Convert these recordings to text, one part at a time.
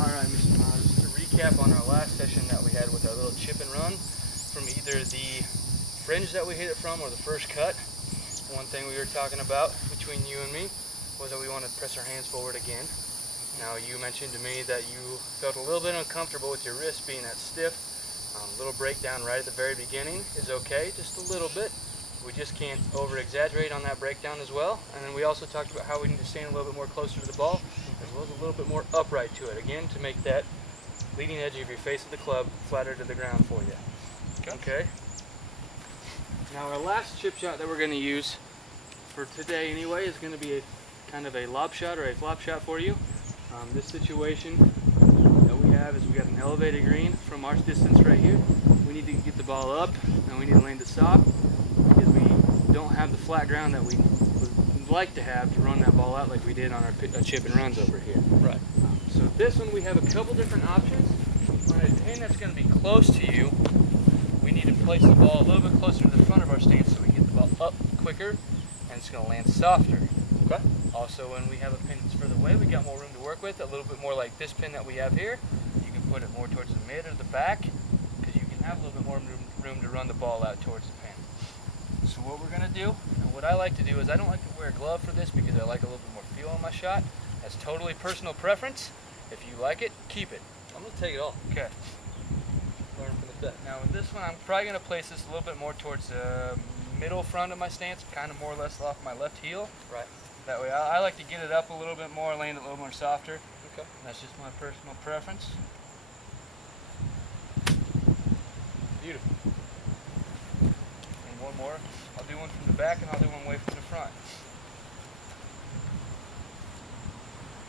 Alright, Mr. Miles, just to recap on our last session that we had with our little chip and run from either the fringe that we hit it from or the first cut. One thing we were talking about between you and me was that we wanted to press our hands forward again. Now you mentioned to me that you felt a little bit uncomfortable with your wrist being that stiff. Little breakdown right at the very beginning is okay, just a little bit. We just can't over-exaggerate on that breakdown as well. And then we also talked about how we need to stand a little bit more closer to the ball, as well as a little bit more upright to it, again, to make that leading edge of your face of the club flatter to the ground for you. Okay? Now our last chip shot that we're going to use for today anyway is going to be a kind of a lob shot or a flop shot for you. This situation that we have is we got an elevated green from our distance right here. We need to get the ball up and we need to land it soft because we don't have the flat ground that we would like to have to run that ball out like we did on our chip and runs over here. Right. So this one we have a couple different options. On a pin that's going to be close to you, we need to place the ball a little bit closer to the front of our stance so we get the ball up quicker and it's going to land softer. Okay. Also, when we have a pin that's further away, we got more room to work with, a little bit more like this pin that we have here. You can put it more towards the mid or the back because you can have a little bit more room to run the ball out towards the pin. So what we're going to do, and what I like to do is I don't like to wear a glove for this because I like a little bit more feel on my shot. That's totally personal preference. If you like it, keep it. I'm going to take it off. Okay. Learn from the best. Now with this one, I'm probably going to place this a little bit more towards the middle front of my stance, kind of more or less off my left heel. Right. That way I like to get it up a little bit more, land it a little more softer. Okay. That's just my personal preference. Beautiful. And one more. I'll do one from the back and I'll do one way from the front.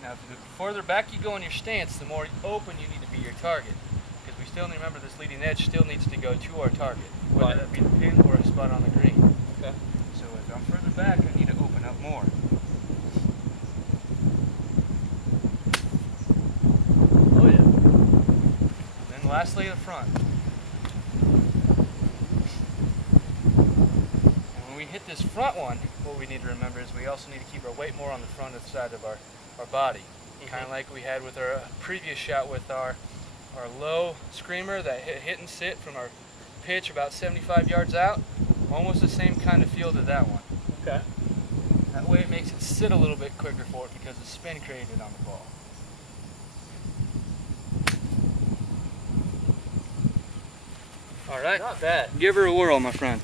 Now, the further back you go in your stance, the more open you need to be your target. Because we still need to remember this leading edge still needs to go to our target, whether that be the pin or a spot on the green. Okay. So if I'm further back, I need to open up more. Oh yeah. Then lastly, the front. And when we hit this front one, what we need to remember is we also need to keep our weight more on the front of the side of our body. Kind of like we had with our previous shot with our low screamer that hit and sit from our pitch about 75 yards out. Almost the same kind of feel to that one. Okay. That way it makes it sit a little bit quicker for it because of the spin created on the ball. Alright, Not bad. give her a whirl, my friend.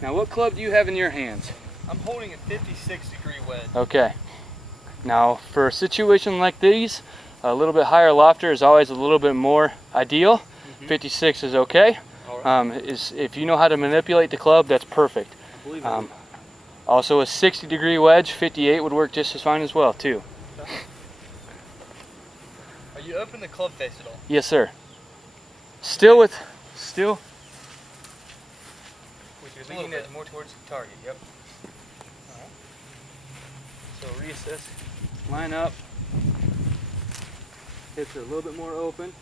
Now what club do you have in your hands? I'm holding a 56-degree wedge. Okay. Now for a situation like these, a little bit higher lofter is always a little bit more ideal. 56 is okay. All right. If you know how to manipulate the club, that's perfect. I believe I do. Also a 60-degree wedge, 58 would work just as fine as well too. Okay. Are you open the club face at all? Yes, sir. Still with your Just a leading little edge more towards the target. Yep. Alright. So reassess, line up. Hips are a little bit more open.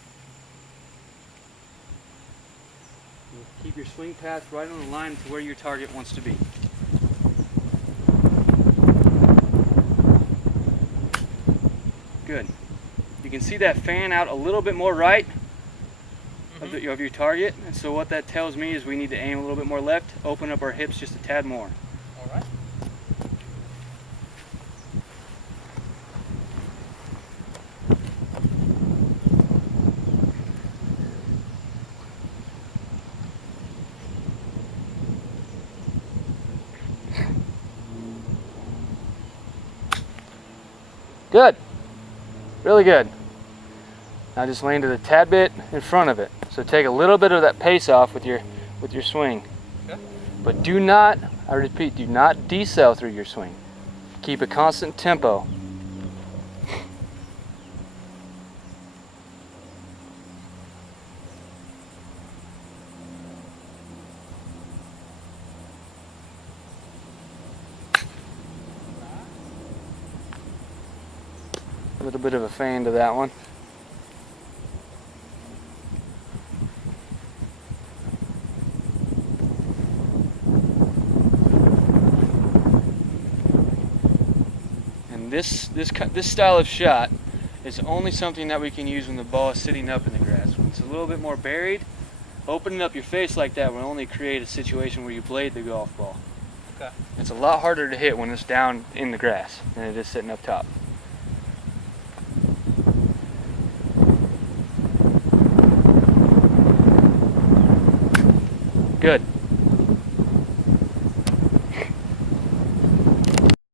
And keep your swing path right on the line to where your target wants to be. Good. You can see that fan out a little bit more right of your target, and so what that tells me is we need to aim a little bit more left, open up our hips just a tad more. All right. Good. Really good. Now just landed a tad bit in front of it. So take a little bit of that pace off with your swing. Okay. But do not, I repeat, do not decel through your swing. Keep a constant tempo. A little bit of a fan to that one. And this style of shot It's only something that we can use when the ball is sitting up in the grass. When it's a little bit more buried, opening up your face like that will only create a situation where you blade the golf ball. Okay. It's a lot harder to hit when it's down in the grass than it is sitting up top. Good.